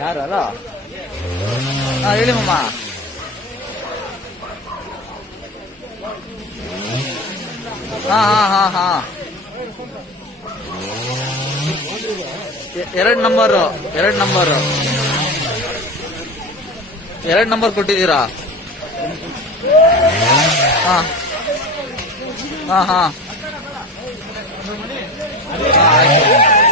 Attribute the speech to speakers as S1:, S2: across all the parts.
S1: ಯಾರು ಅಲೋ ಹಾ ಹೇಳಿ ಮಮ್ಮ ಹಾ ಹಾ ಹಾ ಹಾ. ಎರಡು ನಂಬರು ಎರಡು ನಂಬರು ಎರಡು ನಂಬರ್ ಕೊಟ್ಟಿದ್ದೀರಾ? ಹಾ ಹಾ. ಹಾ ಆಯ್ತು.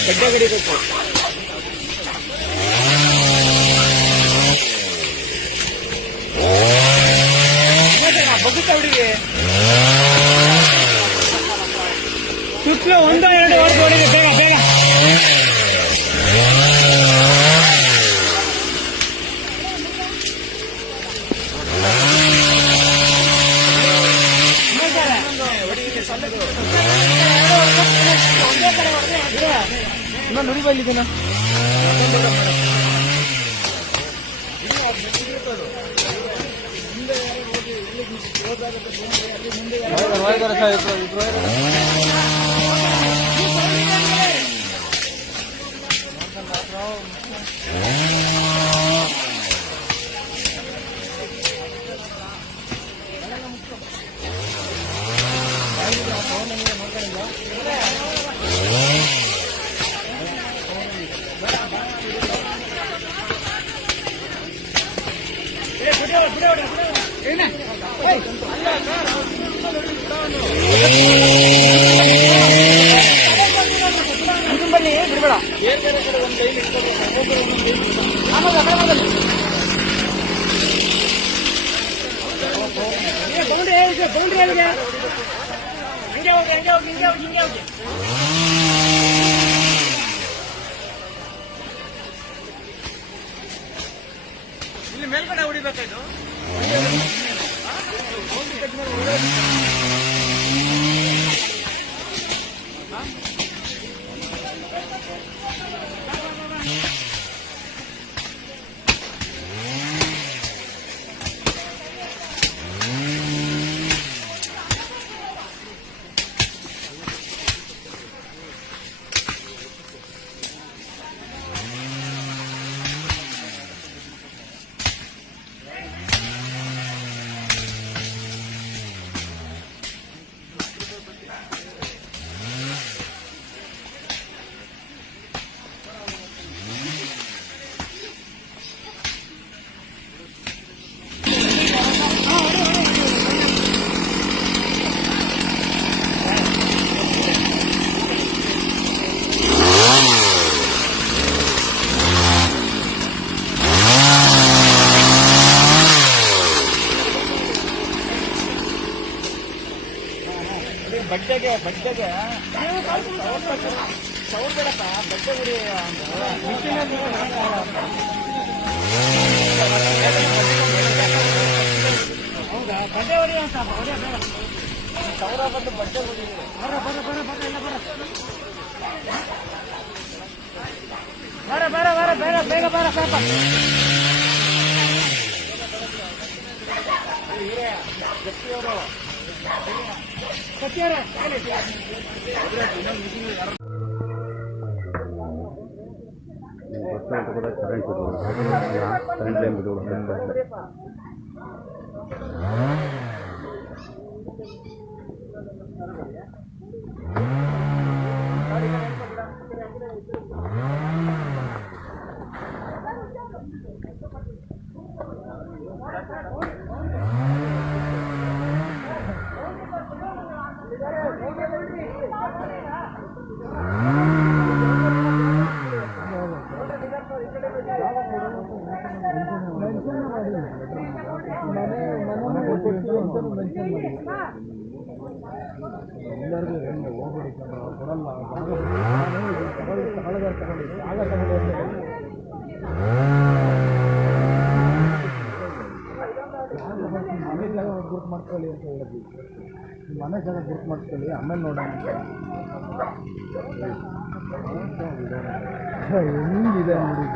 S2: ಸ್ವಾಮಿ ಸ್ವಾಮಿ ಮಾಮ ಸುತ್ತಲೂ ಇನ್ನೊಂದು ನುಡಿ ಬಂದಿದ್ದೀನ ಬನ್ನಿ ಬಿಡ್ಬೇಡ ಬೌಂಡ್ರಿ ಹೇಳಿದೆ ಬೌಂಡ್ರಿ ಹೇಳಿದೆ ಹಂಗೆ ಹೋಗಿ ಹಂಗೆ ಹೋಗಿ ಹಿಂಗೆ ಹೋಗಿ ಹಿಂಗೆ ಇಲ್ಲಿ ಮೇಲ್ಗಡೆ ಹೊಡಿಬೇಕಾಯ್ತು. Let's go.
S3: ಬಡ್ಡೆಗೆ ಬಟ್ಟೆಗೆ. ಸೌರ್ ಬೇಡಪ್ಪ ಬಟ್ಟೆ ಗುಡಿ ಹೌದಾ? ಬಟ್ಟೆ ಹೊಡಿ ಅಂತ ಸೌರ ಬಂದು ಬಟ್ಟೆ ಗುಡಿ ಬರ ಬರ ಬರ ಬರ ಇಲ್ಲ ಬರ. ಬರ ಬರ ಬರ ಬೇಗ ಬೇಗ ಬರ. ಪಾಪ ಸತ್ಯಾರ ಬಸ್ ಕೂಡ ಕರೆಂಟ್ ಕರೆಂಟ್ ಲೈನ್ ಬಿಡುವ
S4: ಎಲ್ಲರಿಗೂ ಹೆಣ್ಣು ಹೋಗ್ಬಿಡಿ ಕೊಡಲ್ಲ ತಗೊಳ್ಳಿ ತಗೊಳ್ಳಿ ತಗೊಳ್ಳಿ ಜಾಗ ತಗೊಳ್ಳಿ ಮಾಡ್ಕೊಳ್ಳಿ ಅಂತ ಹೇಳಿದ್ವಿ ಮನೆ ಜನ ಗುರುತು ಮಾಡ್ಕೊಳ್ಳಿ ಆಮೇಲೆ ನೋಡೋಣ. ಹೆಂಗಿದೆ ನೋಡಿ.